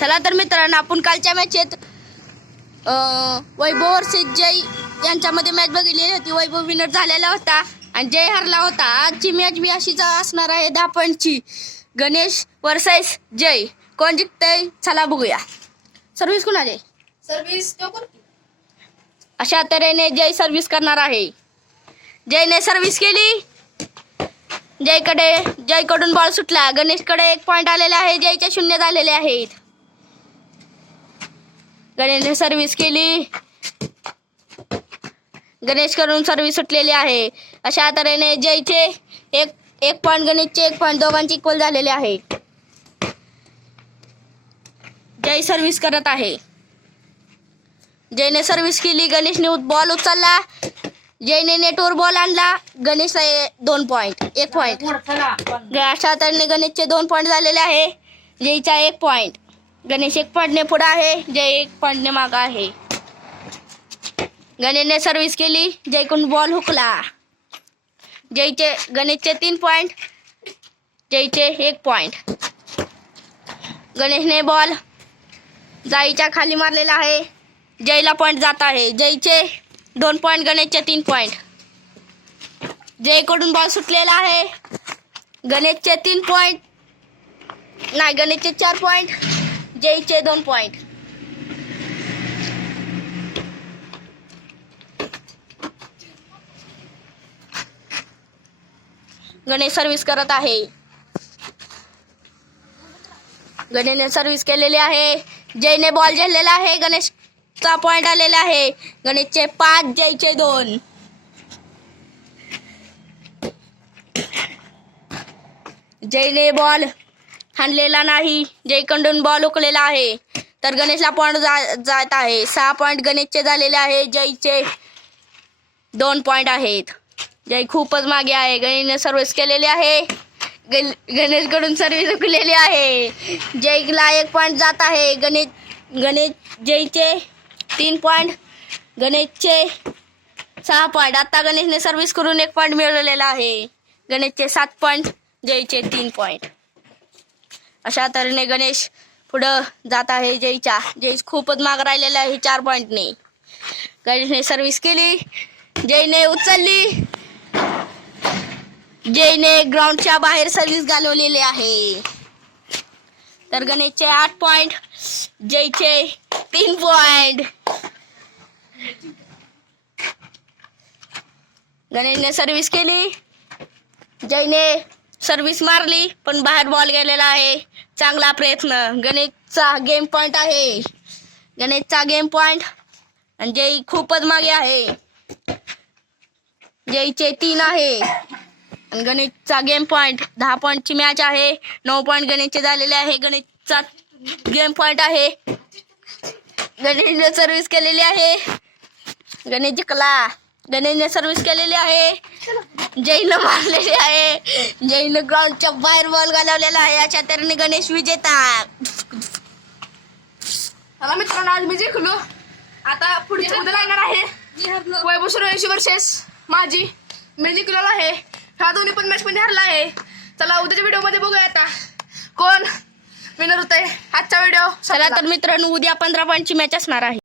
चला तर मित्रांनो, आपण कालच्या मॅचेत वैभव वर्सेस जय यांच्यामध्ये मॅच बघितली होती. वैभव विनर झालेला होता आणि जय हरला होता. आजची मॅच बी अशीच असणार आहे 10 पॉईंटची. गणेश वर्सेस जय, कोण जिंकतंय चला बघूया. सर्व्हिस कोणाची? सर्व्हिस तो करतो. अशा तऱ्हेने जय सर्व्हिस करणार आहे. जयने सर्व्हिस केली. जयकडून बॉल सुटला. गणेशकडे 1 पॉइंट आलेला आहे. जयचे 0 झालेले आहेत. गणेशने सर्व्हिस केली. गणेशकडून सर्व्हिस सुटलेली आहे. अशा तऱ्हेने जयचे एक पॉइंट, गणेशचे 1 पॉइंट, दोघांचे इक्वल झालेले आहे. जय सर्व्हिस करत आहे. जयने सर्व्हिस केली. गणेशने बॉल उचलला. जयने नेटवर बॉल आणला. गणेशला 2 पॉइंट, 1 पॉइंट. अशा तऱ्हेने गणेशचे 2 पॉइंट झालेले आहे. जयचा 1 पॉइंट. गणेश 1 पॉइंटने पुढे आहे. जय 1 पॉइंटने मागे आहे. गणेशने सर्व्हिस केली. जयकडून बॉल हुकला. गणेशचे 3 पॉइंट, जयचे 1 पॉइंट. गणेशने बॉल जयच्या खाली मारलेला आहे. जयला पॉइंट जात आहे. जयचे 2 पॉइंट, गणेशचे 3 पॉइंट. जयकडून बॉल सुटलेला आहे. गणेशचे 3 पॉइंट नाही, गणेशचे 4 पॉइंट, जयचे 2 पॉइंट. गणेश सर्व्हिस करत आहे. गणेशने सर्व्हिस केलेली आहे. जयने बॉल झेललेला आहे. गणेशचा पॉइंट आलेला आहे. गणेशचे 5, जयचे 2. जयने बॉल हाणलेला नाही. जयकडून बॉल उकलेला आहे. तर गणेशला पॉइंट जात आहे. 6 पॉइंट गणेशचे झालेले आहे. जयचे 2 पॉइंट आहेत. जय खूपच मागे आहे. गणेशने सर्व्हिस केलेली आहे. गणेशकडून सर्व्हिस उकलेली आहे. जयला 1 पॉइंट जात आहे. गणेश जयचे 3 पॉइंट, गणेशचे 6 पॉइंट. आता गणेशने सर्व्हिस करून 1 पॉइंट मिळवलेला आहे. गणेशचे 7 पॉइंट, जयचे 3 पॉइंट. अशा तऱ्हेने गणेश पुढं जात आहे. जय खूपच माग राहिलेला आहे 4 पॉइंटने. गणेशने सर्व्हिस केली. जयने उचलली. जयने ग्राउंडच्या बाहेर सर्व्हिस घालवलेली आहे. तर गणेशचे 8 पॉइंट, जयचे 3 पॉइंट. गणेशने सर्व्हिस केली. जयने सर्व्हिस मारली पण बाहेर बॉल गेलेला आहे. चांगला प्रयत्न. गणेशचा गेम पॉइंट आहे. गणेशचा गेम पॉइंट आणि जय खूपच मागे आहे. जयचे 3 आहे आणि गणेशचा गेम पॉइंट. 10 पॉइंटची मॅच आहे. 9 पॉइंट गणेशचे झालेले आहे. गणेशचा गेम पॉइंट आहे. गणेशने सर्व्हिस केलेली आहे. गणेश जिंकला. गणेशने सर्व्हिस केलेली आहे. जयनं मारलेली आहे. जयनं ग्राउंडच्या बाहेर बॉल घालवलेला आहे. अशा तऱ्हेने गणेश विजेता. चला मित्रांनो, आज मी जिंकलो. आता पुढच्या उद्या लागणार आहे वैभव सूर्यवंशी वर्सेस माझी. मी जिंकलेला आहे. ह्या दोन्ही पण मॅच मध्ये हरला आहे. चला उद्याच्या व्हिडिओ मध्ये बघूया आता कोण विनर होतंय. आजचा व्हिडिओ चला तर मित्रांनो, उद्या 15 पॉईंटची मॅच असणार आहे.